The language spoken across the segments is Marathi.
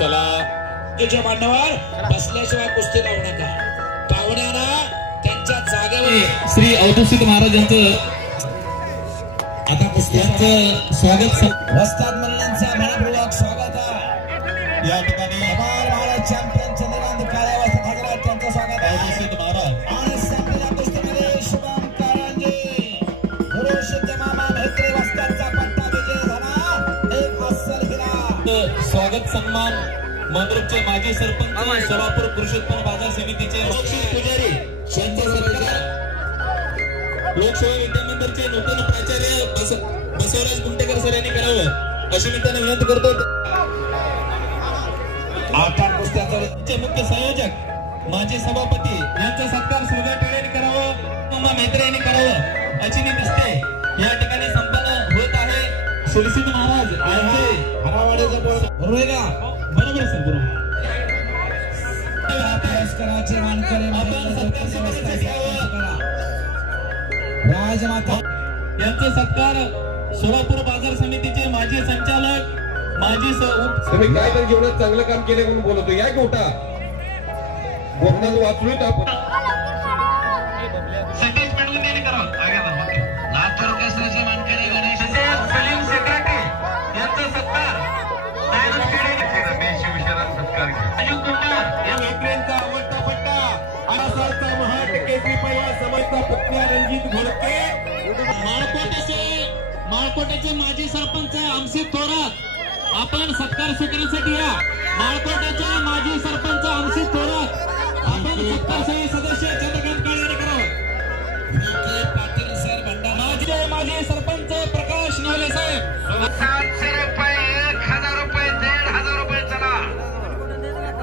चला मांडवावर बसल्याशिवाय कुस्ती लावू नका. पाहुण्यांना त्यांच्या जागेवर श्री अवधूत महाराज यांचं आता कुस्त्यांचं स्वागत वस्ताद मंडळांचं मनपूर्वक स्वागत आहे. या ठिकाणी महाराज चॅम्पियन चंद्रकांत काळे वस्ताद हजरात त्यांचं स्वागत आहे. अवधूत महाराज आणि संपलेल्या कुस्तीमध्ये शुभम कारंजे गुरु सिद्ध मामा म्हेत्रे वस्तादचा पट्टा विजय झाला. एक अस्सल हिरा. स्वागत सन्मान मंद्रुपचे माजी सरपंच सोलापूर कृषी उत्पन्न बाजार समितीचे पुजारी लोकसेवा विद्यामंदिरचे नूतन प्राचार्य बसवराज गुंटेकर सर यांनी करावं अशी मी त्यांना विनंती करतो. कुस्त्याचे मुख्य संयोजक माजी सभापती यांचा सत्कार सुरगा टेळेने करावं, उमा म्हेत्रे यांनी करावं अशी मी दिसते. या ठिकाणी संपन्न होत आहे. शिरसिंग महाराज यांचे हरावाड्याचा बरोबर आहे का? बरोबर सर, बरोबर. पुरस्काराचे मानकरी राजमाता यांचा सत्कार सोलापूर बाजार समितीचे माजी संचालक माजी तुम्ही काय तर जीवनात चांगलं काम केले म्हणून बोलतो. या की उठा बोलण्यात वाचलोय का आपण. सतीश पेडवून त्यांनी करावं. लातूर केसरीचे मानकरी गणेश सलीम सेक्रेटरी यांचा सत्कार अजित कुमार या मेत्रेंचा आवडता पट्टा आसाचा महाट केसरी पहिला समजता पुतण्या रणजित घोडके. माळकोटेचे माजी सरपंच आमसी थोरात आपण सत्कार स्वीकारण्यासाठी या. माळकोटेचे माजी सरपंच आमसी थोरात आपण सत्कार सदस्य चंद्रकांत काळे करावं. पाटील सर भंडारा माजी सरपंच प्रकाश नवले साहेब. 700 रुपये 1000 रुपये 1500 रुपये. चला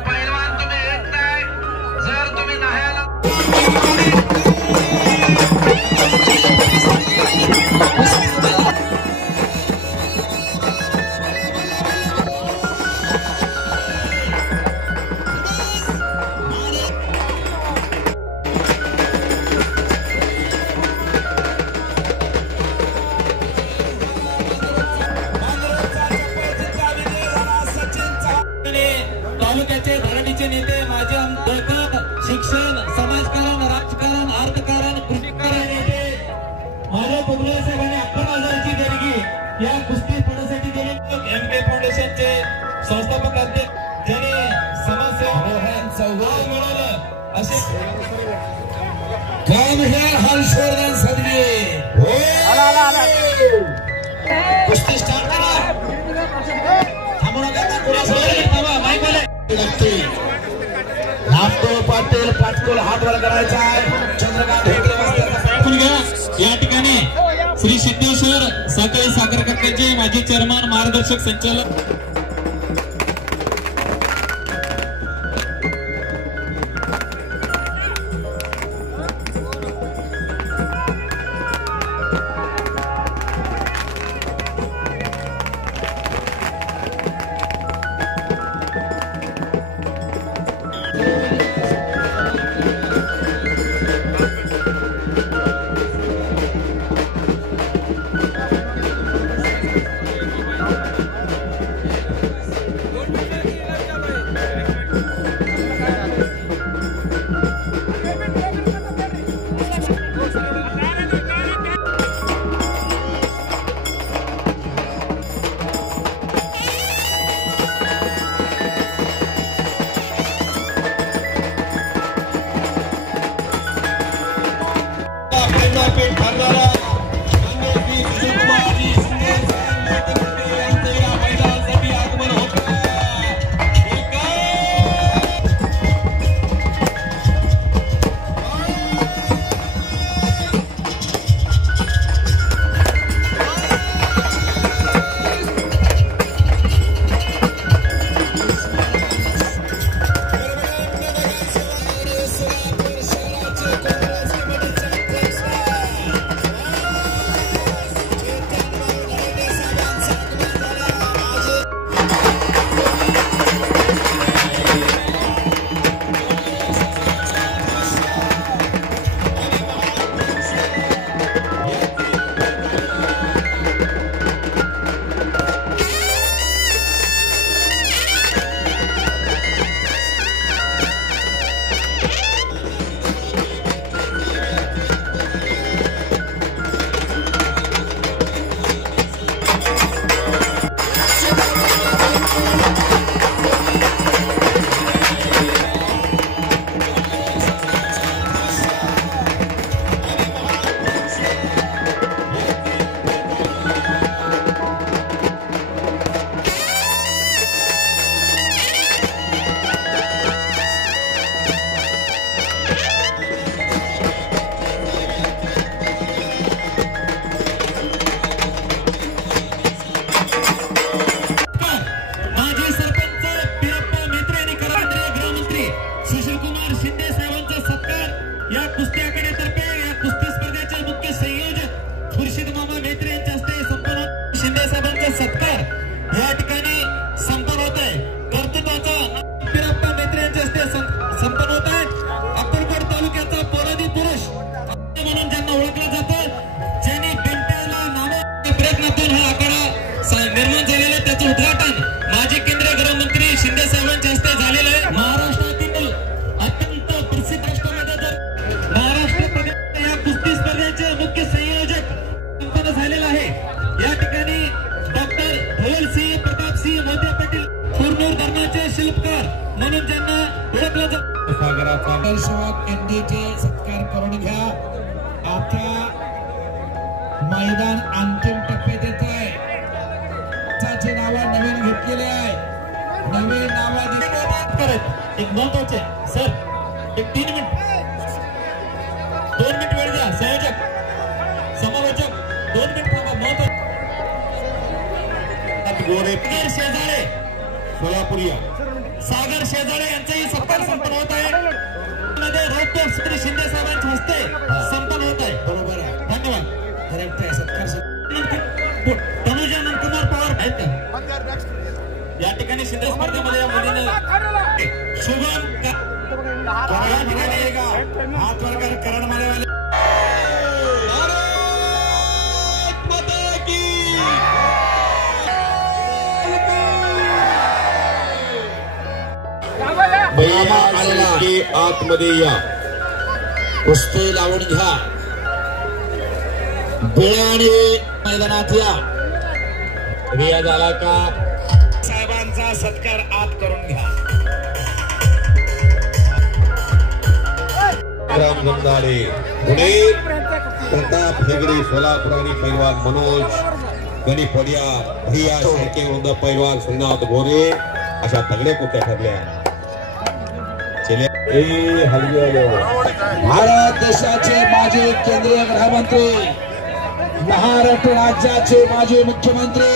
पहिलवान तुम्ही येत नाही. जर तुम्ही नाही आला तालुक्याचे धरणीचे नेते माजी आमदार शिक्षण समाजकारण राजकारण अर्थकारण कृषीकारण नेते माझ्या पुगले साहेबांनी 11,000ची देणगी या कुस्ती स्पर्धेसाठी दिली. एमके फाउंडेशनचे संस्थापक अध्यक्ष ज्यांनी समाजसेवा चौघाव मिळवलं असे काम हे हर्षवर्धन सदगे कुस्ती स्टार्ट करा. थांबू नका. नामदेव पाटील पाटकुल हात वर करायचा आहे. चंद्रकांत या ठिकाणी श्री सिद्धेश्वर साखळी साखर कारखान्याचे माजी चेअरमन मार्गदर्शक संचालक म्हणून ओळखलं जातं. ज्यांनी बिनटेला नामक प्रयत्नातून हा आखाडा निर्माण झालेला आहे, त्याचं उद्घाटन माजी केंद्रीय गृहमंत्री शिंदे साहेबांच्या हस्ते झालेलं आहे. महाराष्ट्रातील अत्यंत प्रसिद्ध राष्ट्रामध्ये जर महाराष्ट्र प्रदेश या कुस्ती स्पर्धेचे मुख्य संयोजक संपन्न झालेला आहे. या ठिकाणी डॉक्टर धवलसिंह प्रतापसिंह मोते पाटील कुरनूर धर्माचे शिल्पकार म्हणून ज्यांना ओळखलं जातं. सागराचा सोबत एनडीचे सत्कार करून घ्या. आता मैदान अंतिम टप्प्यात येत आहे. नावं नवीन घेतलेले आहे. नवीन नावं करत एक महत्वाचे सर एक 3 मिनिट 2 मिनिट वेळ द्या. संयोजक समालोचक 2 मिनिट थांबा. महत्वाचे शेजाळे सोलापुरिया सागर शेजाळे यांचाही सत्कार संपन्न होत आहे. मध्ये रौप्य श्री शिंदे साहेबांच्या हस्ते संपन्न होत आहे. बरोबर आहे. धन्यवाद. सत्कार तनुजा नंदकुमार पवार आहेत का या ठिकाणी शिंदे स्पर्धेमध्ये या मुलीनं शुभम हात वर कर करण मारेवाले आतमध्ये या कुस्ती लावून घ्या. बेळाने मैदानात या. रिया झाला का साहेबांचा सत्कार आत करून घ्या. राम गंधारे पुणे, प्रताप हेगडे सोलापूर आणि पैलवान मनोज गणिपडिया भैया शेळके वृंद पैलवान श्रीनाथ गोरे अशा तगड्या कुस्त्या ठरल्या. भारत देशाचे माजी केंद्रीय गृहमंत्री, महाराष्ट्र राज्याचे माजी मुख्यमंत्री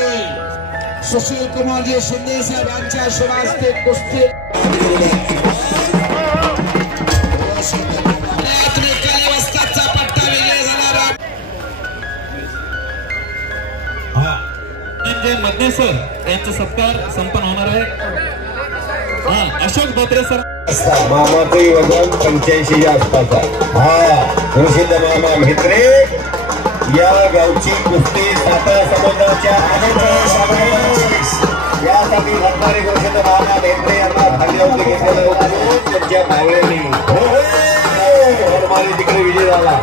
सुशील कुमारजी शिंदे साहेब यांच्या शुभास्ते कुस्ती पट्टा विजय झाला. मधनेसर यांचा सत्कार संपन्न होणार आहे. अशोक धोत्रे सर मामाचे वजन 85 आसपास आहे. प्रसिद्ध मामा म्हेत्रे या गावची कुस्ती सातारा समुद्राच्या यासाठी भरणारे घोषित मामा म्हेत्रे यांना भाग्यवती घेतलेलं होतं. त्यांच्या भावनेने हनुमानी तिकडे विजय झाला.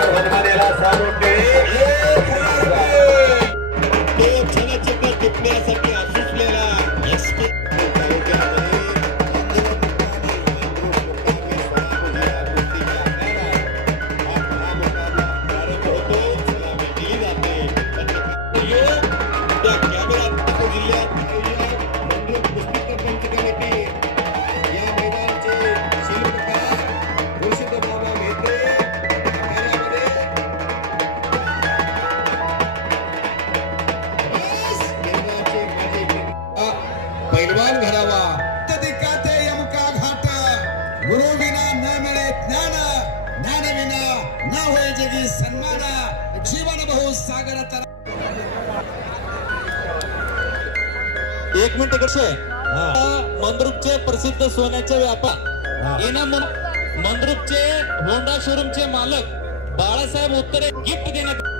हनुमानेला सामोरे छलचित्र टिपण्यासाठी असुसलेला पैलवान घडावा. तदिकाते यमका घाट गुरु विना न मिळे ज्ञान, ज्ञान विना न होय जगी सन्मान. जीवन बहु सागर तर 1 मिनिट कसे मंद्रुपचे प्रसिद्ध सोन्याचे व्यापार इनाम मंद्रुपचे होंडा शोरूमचे मालक बाळासाहेब उत्तरे गिफ्ट देण्यात